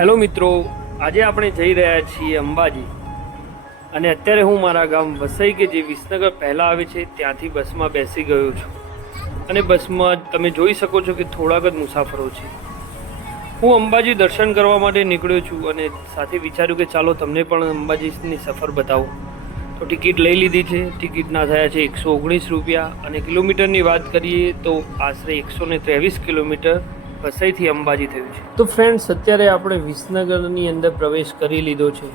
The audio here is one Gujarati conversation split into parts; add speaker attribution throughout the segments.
Speaker 1: હેલો મિત્રો, આજે આપણે જઈ રહ્યા છીએ અંબાજી. અને અત્યારે હું મારા ગામ વસઈ કે જે વિસનગર પહેલાં આવે છે, ત્યાંથી બસમાં બેસી ગયો છું. અને બસમાં તમે જોઈ શકો છો કે થોડાક જ મુસાફરો છે. હું અંબાજી દર્શન કરવા માટે નીકળ્યો છું અને સાથે વિચાર્યું કે ચાલો તમને પણ અંબાજીની સફર બતાવું. તો ટિકિટ લઈ લીધી છે. ટિકિટના થયા છે એકસો ઓગણીસ રૂપિયા. અને કિલોમીટરની વાત કરીએ તો આશરે એકસો ત્રેવીસ કિલોમીટર વસઈથી અંબાજી થયું છે. તો ફ્રેન્ડ્સ અત્યારે આપણે વિસનગરની અંદર પ્રવેશ કરી લીધો છે.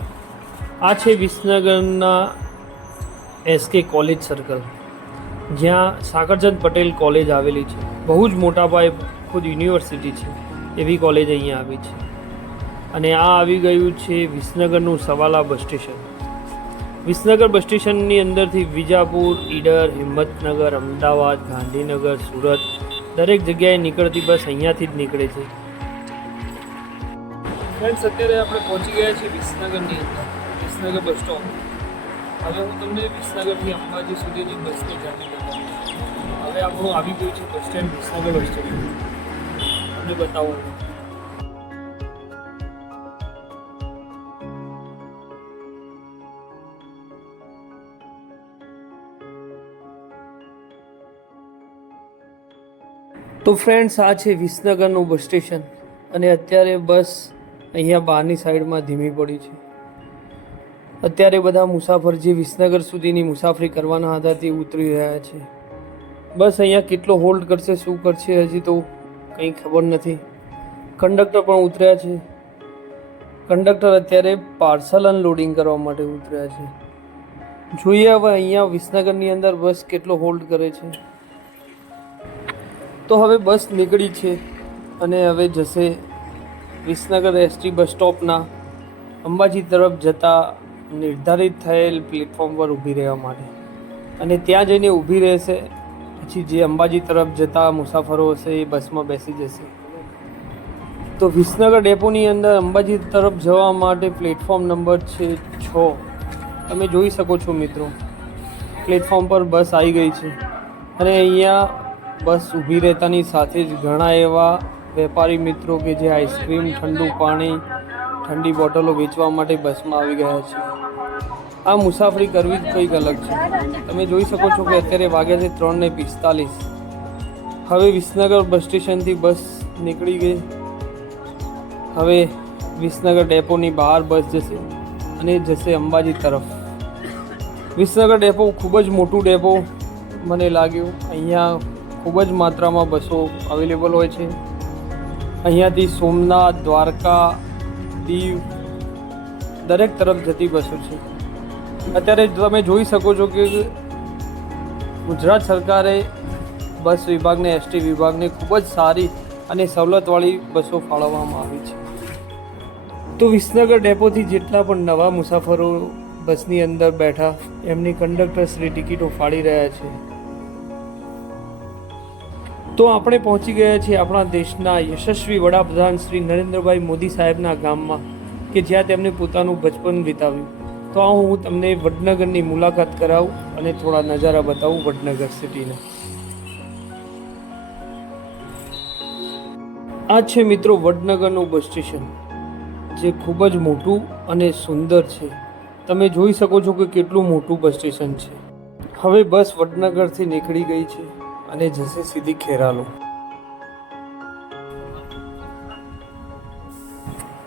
Speaker 1: આ છે વિસનગરના એસકે કોલેજ સર્કલ જ્યાં સાગરચંદ પટેલ કોલેજ આવેલી છે. બહુ જ મોટા પાયે ખુદ યુનિવર્સિટી છે. એવી કોલેજ અહીંયા આવી છે. અને આ આવી ગયું છે વિસનગરનું સવાલા બસ સ્ટેશન. વિસનગર બસ સ્ટેશનની અંદરથી વિજાપુર, ઈડર, હિંમતનગર, અમદાવાદ, ગાંધીનગર, સુરત દરેક જગ્યાએ નીકળતી બસ અહીંયાથી જ નીકળે છે. ફ્રેન્ડ્સ અત્યારે આપણે પહોંચી ગયા છીએ વિસનગરની અંદર, વિસનગર બસ સ્ટોપ હવે હું તમને વિસનગરથી અંબાજી સુધીની બસની જર્ની બતાવું હવે આપણું આવી ગયું છે bus stand Visnagar bus stand તમને બતાવું તો ફ્રેન્ડ્સ આ છે વિસનગરનું બસ સ્ટેશન. અને અત્યારે બસ અહીંયા બહારની સાઈડમાં ધીમી પડી છે. અત્યારે બધા મુસાફર જે વિસનગર સુધીની મુસાફરી કરવાના હતા તે ઉતરી રહ્યા છે. બસ અહીંયા કેટલો હોલ્ડ કરશે, શું કરશે હજી તો કંઈ ખબર નથી. કંડક્ટર પણ ઉતર્યા છે. કંડક્ટર અત્યારે પાર્સલ અનલોડિંગ કરવા માટે ઉતર્યા છે. જોઈએ હવે અહીંયા વિસનગરની અંદર બસ કેટલો હોલ્ડ કરે છે. તો હવે બસ નીકળી છે અને હવે જશે વિસનગર એસટી બસ સ્ટોપના. અંબાજી તરફ જતા નિર્ધારિત થયેલ પ્લેટફોર્મ પર ઊભી રહેવા માટે. અને ત્યાં જઈને ઊભી રહેશે. પછી જે અંબાજી તરફ જતા મુસાફરો હશે એ બસમાં બેસી જશે. તો વિસનગર ડેપોની અંદર અંબાજી તરફ જવા માટે પ્લેટફોર્મ નંબર છે છ. તમે જોઈ શકો છો મિત્રો. પ્લેટફોર્મ પર બસ આવી ગઈ છે. અને અહીંયા બસ ઊભી રહેતાની સાથે જ ઘણા એવા વેપારી મિત્રો કે જે આઈસ્ક્રીમ, ઠંડુ પાણી, ઠંડી બોટલો વેચવા માટે બસમાં આવી ગયા છે. આ મુસાફરી કરવી જ કંઈક અલગ છે. તમે જોઈ શકો છો કે અત્યારે વાગ્યા છે ત્રણ ને પિસ્તાલીસ. હવે વિસનગર બસ સ્ટેશનથી બસ નીકળી ગઈ. હવે વિસનગર ડેપોની બહાર બસ જશે અને જશે અંબાજી તરફ. વિસનગર ડેપો ખૂબ જ મોટું ડેપો મને લાગ્યું. અહીંયા ખૂબ જ માત્રામાં બસો અવેલેબલ હોય છે. અહીંયાથી સોમનાથ, દ્વારકા, દીવ દરેક તરફ જતી બસો છે. અત્યારે તમે જોઈ શકો છો કે ગુજરાત સરકારે બસ વિભાગને એસટી વિભાગને ખૂબ જ સારી અને સવલતવાળી બસો ફાળવવામાં આવી છે. તો વિસનગર ડેપોથી જેટલા પણ નવા મુસાફરો બસની અંદર બેઠા, એમની કંડક્ટર શ્રી ટિકિટો ફાળી રહ્યા છે. તો આપણે પહોંચી ગયા છીએ આપણા દેશના યશસ્વી વડાપ્રધાન શ્રી નરેન્દ્રભાઈ મોદી સાહેબના ગામમાં, કે જ્યાં તેમણે પોતાનું બચપન વિતાવ્યું. તો આ હું તમને વડનગરની મુલાકાત કરાવું અને થોડા નજારા બતાવું વડનગર સિટીના. આ છે મિત્રો વડનગરનું બસ સ્ટેશન, જે ખૂબ જ મોટું અને સુંદર છે. તમે જોઈ શકો છો કે કેટલું મોટું બસ સ્ટેશન છે. હવે બસ વડનગરથી નીકળી ગઈ છે. અને જશે સીધી ખેરાલુ.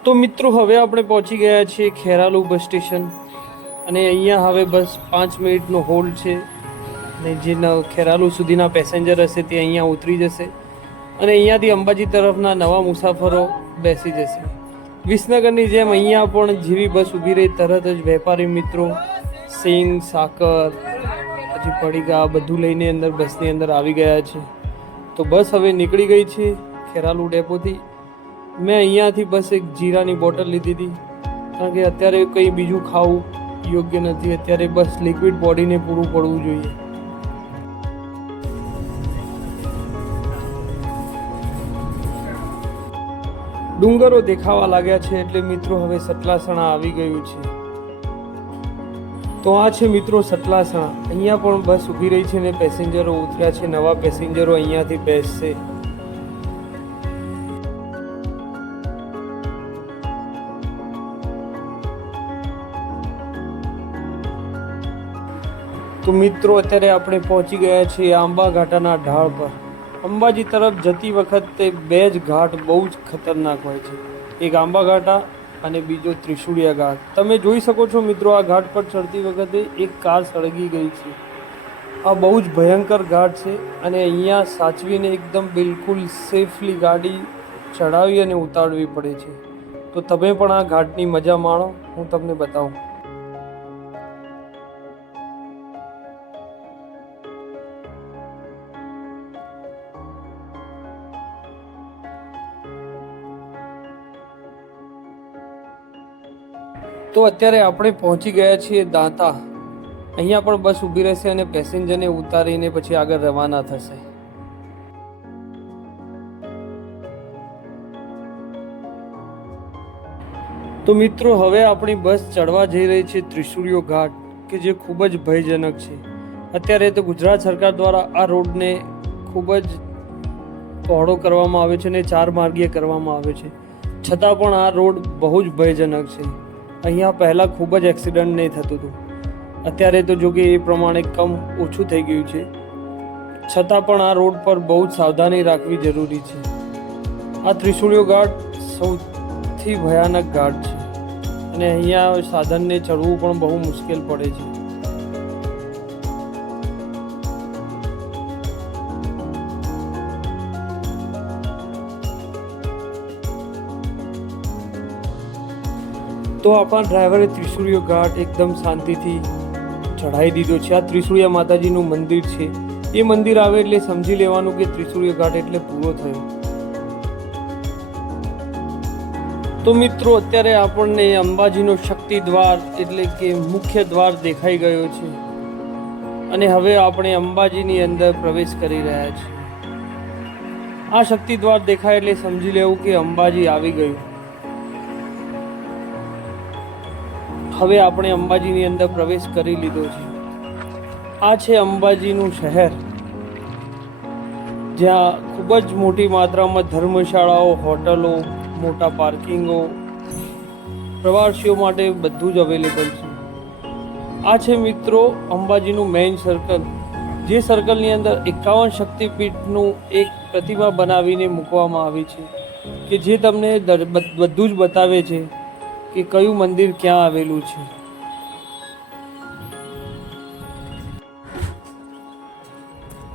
Speaker 1: તો મિત્રો, હવે આપણે પહોંચી ગયા છીએ ખેરાલુ બસ સ્ટેશન. અને અહીંયા હવે બસ પાંચ મિનિટનો હોલ્ડ છે. અને જે ખેરાલુ સુધીના પેસેન્જર હશે તે અહીંયા ઉતરી જશે. અને અહીંયાથી અંબાજી તરફના નવા મુસાફરો બેસી જશે. વિસનગરની જેમ અહીંયા પણ જેવી બસ ઊભી રહી. તરત જ વેપારી મિત્રો સિંગ સાકર પછી આ બધું લઈને અંદર બસની અંદર આવી ગયા છે. તો બસ હવે નીકળી ગઈ છે ખેરાલુ ડેપોથી. મેં અહીંયાથી બસ એક જીરાની બોટલ લીધી હતી. કારણ કે અત્યારે કંઈ બીજું ખાવું યોગ્ય નથી. અત્યારે બસ લિક્વિડ બોડીને પૂરું પડવું જોઈએ. ડુંગરો દેખાવા લાગ્યા છે એટલે મિત્રો હવે સતલાસણા આવી ગયું છે. તો આ છે મિત્રો સતલાસણા અહીંયા પણ બસ ઊભી રહી છે ને પેસેન્જરો ઉતર્યા છે. નવા પેસેન્જરો અહીંયાથી બેસશે. તો મિત્રો, અત્યારે આપણે પહોંચી ગયા છીએ આંબા ઘાટાના ઢાળ પર. અંબાજી તરફ જતી વખતે બે જ ઘાટ બહુ જ ખતરનાક હોય છે. એક આંબા ઘાટા અને બીજો ત્રિશુળિયા ઘાટ. તમે જોઈ શકો છો મિત્રો, આ ઘાટ પર ચડતી વખતે એક કાર સળગી ગઈ છે. આ બહુ જ ભયંકર ઘાટ છે અને અહીંયા સાચવીને એકદમ બિલકુલ સેફલી ગાડી ચડાવી અને ઉતારવી પડે છે. તો તમે પણ આ ઘાટની મજા માણો, હું તમને બતાવું. તો અત્યારે આપણે પહોંચી ગયા છીએ દાંતા. અહીંયા પણ બસ ઊભી રહેશે અને પેસેન્જરને ઉતારીને પછી આગળ રવાના થશે. તો મિત્રો, હવે આપણી બસ ચડવા જઈ રહી છે ત્રિશુળીઓ ઘાટ, કે જે ખૂબ જ ભયજનક છે. અત્યારે તો ગુજરાત સરકાર દ્વારા આ રોડને ખૂબ જ પહોળો કરવામાં આવે છે અને ચાર માર્ગીય કરવામાં આવે છે. છતાં પણ આ રોડ બહુ જ ભયજનક છે. અહીંયા પહેલાં ખૂબ જ એક્સિડન્ટ નહીં થતું હતું. અત્યારે તો જો કે એ પ્રમાણે કમ ઓછું થઈ ગયું છે. છતાં પણ આ રોડ પર બહુ જ સાવધાની રાખવી જરૂરી છે. આ ત્રિશુળિયો ઘાટ સૌથી ભયાનક ઘાટ છે. અને અહીંયા સાધનને ચડવું પણ બહુ મુશ્કેલ પડે છે. તો આપણા ડ્રાઈવરે ત્રિશુળિયો ઘાટ એકદમ શાંતિથી ચઢાવી દીધો છે. આ ત્રિશુળિયા માતાજીનું મંદિર છે. એ મંદિર આવે એટલે સમજી લેવાનું કે ત્રિશુળિયો ઘાટ એટલે પૂરો થયો. તો મિત્રો, અત્યારે આપણને અંબાજીનો શક્તિ દ્વાર એટલે કે મુખ્ય દ્વાર દેખાઈ ગયો છે. અને હવે આપણે અંબાજીની અંદર પ્રવેશ કરી રહ્યા છીએ. આ શક્તિ દ્વાર દેખાય એટલે સમજી લેવું કે અંબાજી આવી ગયું. હવે આપણે અંબાજીની અંદર પ્રવેશ કરી લીધો છે. આ છે અંબાજીનું શહેર, જ્યાં ખૂબ જ મોટી માત્રામાં ધર્મશાળાઓ, હોટલો, મોટા પાર્કિંગો, પ્રવાસીઓ માટે બધું જ અવેલેબલ છે. આ છે મિત્રો અંબાજીનું મેઇન સર્કલ, જે સર્કલની અંદર એકાવન શક્તિપીઠનું એક પ્રતિમા બનાવીને મૂકવામાં આવી છે, કે જે તમને બધું જ બતાવે છે. કે કયું મંદિર ક્યાં આવેલું છે?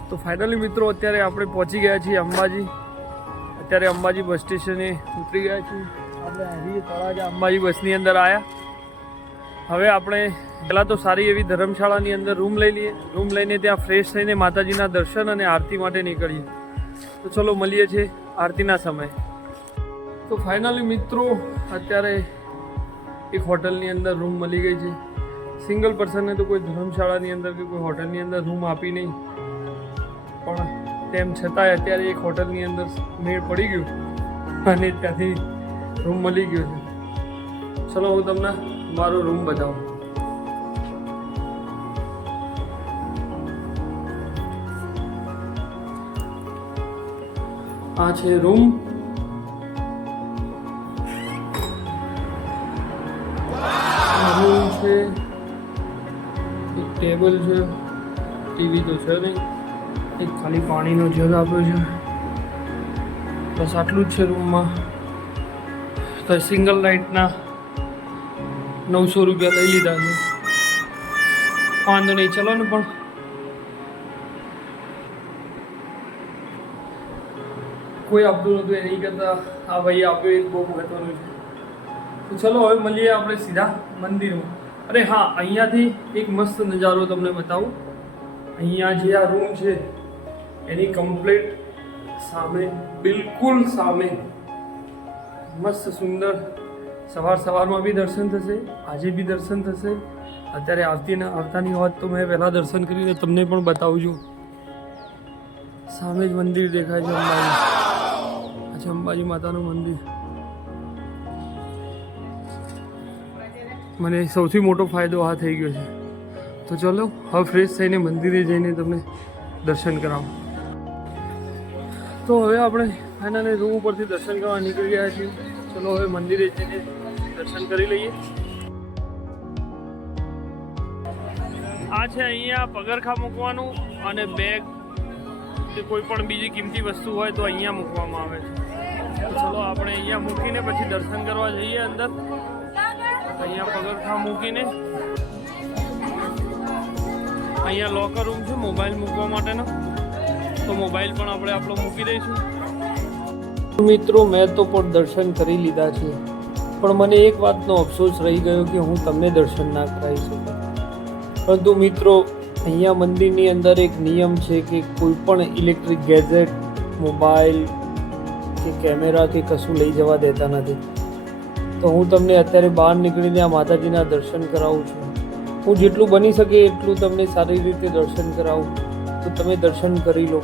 Speaker 1: તો ફાઇનલી મિત્રો, અત્યારે આપણે પહોંચી ગયા છીએ અંબાજી. અત્યારે અંબાજી બસ સ્ટેશને ઉતરી ગયા છીએ. આપણે હરી તળાજા અંબાજી બસની અંદર આવ્યા હવે આપણે પહેલાં તો સારી એવી ધર્મશાળાની અંદર રૂમ લઈ લઈએ. રૂમ લઈને ત્યાં ફ્રેશ થઈને માતાજીના દર્શન અને આરતી માટે નીકળીએ. તો ચલો મળીએ છીએ આરતીના સમયે. તો ફાઇનલી મિત્રો, અત્યારે એક હોટલની અંદર રૂમ મળી ગઈ છે. સિંગલ પર્સનને તો કોઈ ધર્મશાળાની અંદર કે કોઈ હોટલની અંદર રૂમ આપી નહીં. પણ તેમ છતાંય અત્યારે એક હોટલની અંદર મેળ પડી ગયું અને ત્યાંથી રૂમ મળી ગયો છે. ચલો હું તમને મારો રૂમ બતાવું. આ છે રૂમ છે એક ટેબલ છે ટીવી તો છે નહીં. એક ખાલી પાણીનો જગ આપ્યો છે. બસ આટલું જ છે રૂમમાં. તો સિંગલ નાઇટના નવસો રૂપિયા લઈ લીધા છે. વાંધો નહીં, ચલો ને પણ. કોઈ આપતું નહોતું એની કરતાં આ ભાઈ આપ્યો, એ બહુ મહત્વનું છે. તો ચલો, હવે મળીએ આપણે સીધા મંદિરમાં. અરે હા, અહીંયાથી એક મસ્ત નજારો તમને બતાવું. અહીંયા જે આ રૂમ છે, એની કમ્પ્લીટ સામે, બિલકુલ સામે, મસ્ત સુંદર, સવાર સવારમાં બી દર્શન થશે, આજે બી દર્શન થશે. અત્યારે આવતીના આવતાની વાત તો મેં પહેલાં દર્શન કરીને તમને પણ બતાવું છું. સામે જ મંદિર દેખાય છે અંબાજી. અચ્છા અંબાજી માતાનું મંદિર. મને સૌથી મોટો ફાયદો આ થઈ ગયો છે. તો ચલો, હવે ફ્રેશ થઈને મંદિરે જઈને તમને દર્શન કરાવો. તો હવે આપણે ફાઇનલી રૂમ ઉપરથી દર્શન કરવા નીકળી ગયા છીએ. ચલો, હવે મંદિરે જઈને દર્શન કરી લઈએ. આ છે અહીંયા પગરખા મૂકવાનું અને બેગ કે કોઈ પણ બીજી કિંમતી વસ્તુ હોય તો અહીંયા મૂકવામાં આવે છે. ચલો, આપણે અહીંયા મૂકીને પછી દર્શન કરવા જઈએ અંદર. અહીંયા પગરખા મૂકીને અહીંયા લોકર રૂમ છે મોબાઈલ મૂકવા માટેનો. તો મોબાઈલ પણ આપણે આપણો મૂકી દઈશું. મિત્રો, મેં તો પણ દર્શન કરી લીધા છે. પણ મને એક વાતનો અફસોસ રહી ગયો કે હું તમને દર્શન ના કરાવી શકું. પરંતુ મિત્રો, અહીંયા મંદિરની અંદર એક નિયમ છે કે કોઈ પણ ઇલેક્ટ્રિક ગેજેટ મોબાઈલ કે કેમેરા કે કશું લઈ જવા દેતા નથી. તો હું તમને અત્યારે બહાર નીકળીને આ માતાજીના દર્શન કરાવું છું. હું જેટલું બની શકે એટલું તમને સારી રીતે દર્શન કરાવું. તો તમે દર્શન કરી લો.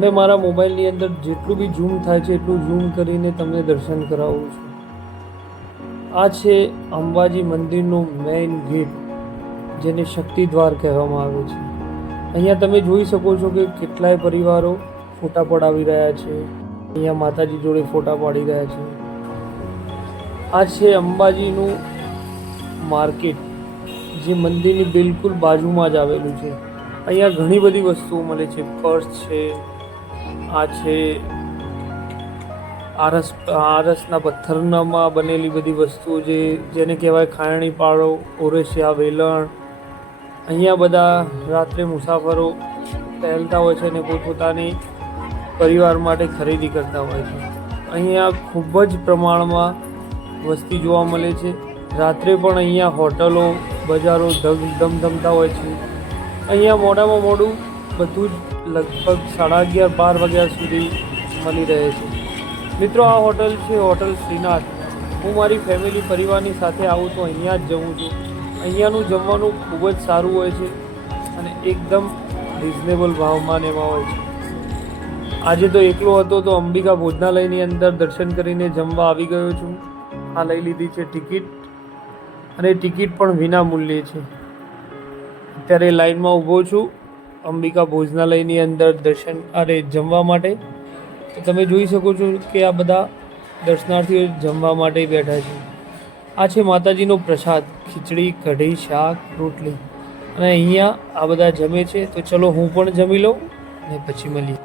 Speaker 1: મેં મારા મોબાઈલની અંદર જેટલું બી ઝૂમ થાય છે એટલું ઝૂમ કરીને તમને દર્શન કરાવું છું. આ છે અંબાજી મંદિરનો મેઇન ગેટ જેને શક્તિ દ્વાર કહેવામાં આવે છે. અહીંયા તમે જોઈ શકો છો કે કેટલાય પરિવારો ફોટા પડાવી રહ્યા છે. અહીંયા માતાજી જોડે ફોટા પાડી રહ્યા છે. આ છે અંબાજીનું માર્કેટ, જે મંદિરની બિલકુલ બાજુમાં જ આવેલું છે. અહીંયા ઘણી બધી વસ્તુઓ મળે છે. પર્સ છે, આ છે આરસ, આરસના પથ્થરનામાં બનેલી બધી વસ્તુઓ જે, જેને કહેવાય ખાયણી પાળો ઓરેશિયા વેલણ. અહીંયા બધા રાત્રે મુસાફરો ટહેલતા હોય છે અને પોતપોતાની પરિવાર માટે ખરીદી કરતા હોય છે. અહીંયા ખૂબ જ પ્રમાણમાં વસ્તી જોવા મળે છે. રાત્રે પણ અહીંયા હોટલો, બજારો ધમધમતા હોય છે. અહીંયા મોડામાં મોડું બધું જ લગભગ સાડા અગિયાર, બાર વાગ્યા સુધી મળી રહે છે. મિત્રો, આ હોટલ છે હોટલ શ્રીનાથ. હું મારી ફેમિલી, પરિવારની સાથે આવું તો અહીંયા જ જઉં છું. અહીંયાનું જમવાનું ખૂબ જ સારું હોય છે અને એકદમ રિઝનેબલ ભાવમાં એમાં હોય છે. આજે તો એકલો હતો તો અંબિકા ભોજનાલયની અંદર દર્શન કરીને જમવા આવી ગયો છું. આ લઈ લીધી છે ટિકિટ. અને ટિકિટ પણ વિના મૂલ્યે છે. અત્યારે લાઈનમાં ઊભો છું. અંબિકા ભોજનાલયની અંદર દર્શન, અરે જમવા માટે. તો તમે જોઈ શકો છો કે આ બધા દર્શનાર્થીઓ જમવા માટે બેઠા છે. આ છે માતાજીનો પ્રસાદ, ખીચડી, કઢી, શાક, રોટલી. અને અહીંયા આ બધા જમે છે. તો ચલો હું પણ જમી લઉં અને પછી મળીએ.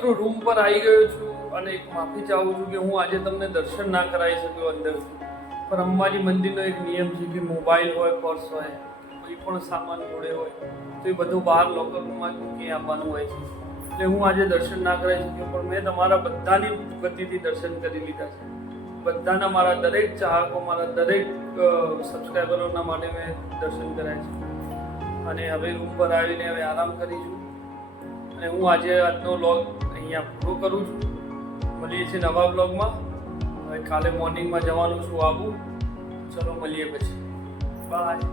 Speaker 1: મિત્રો રૂમ પર આવી ગયો છું અને એક માફી ચાહું છું કે હું આજે તમને દર્શન ના કરાવી શક્યો અંદરથી પણ અંબાજી મંદિરનો એક નિયમ છે કે મોબાઈલ હોય, પર્સ હોય, કોઈ પણ સામાન જોડે હોય, તો એ બધું બહાર લોકર રૂમમાં જ મૂકી આપવાનું હોય છે. એટલે હું આજે દર્શન ના કરાવી શક્યો, પણ મેં તમારા બધાની ગતિથી દર્શન કરી લીધા છે. બધાના મારા દરેક ચાહકો, મારા દરેક સબસ્ક્રાઈબરોના માટે મેં દર્શન કર્યા છે. અને હવે રૂમ પર આવીને હવે આરામ કરીશું. અને હું આજે આજનો વ્લોગ અહીંયા પૂરો કરું છું. મળીએ છીએ નવા બ્લોગમાં હવે કાલે મોર્નિંગમાં જવાનું છું આવું ચલો મળીએ પછી. બાય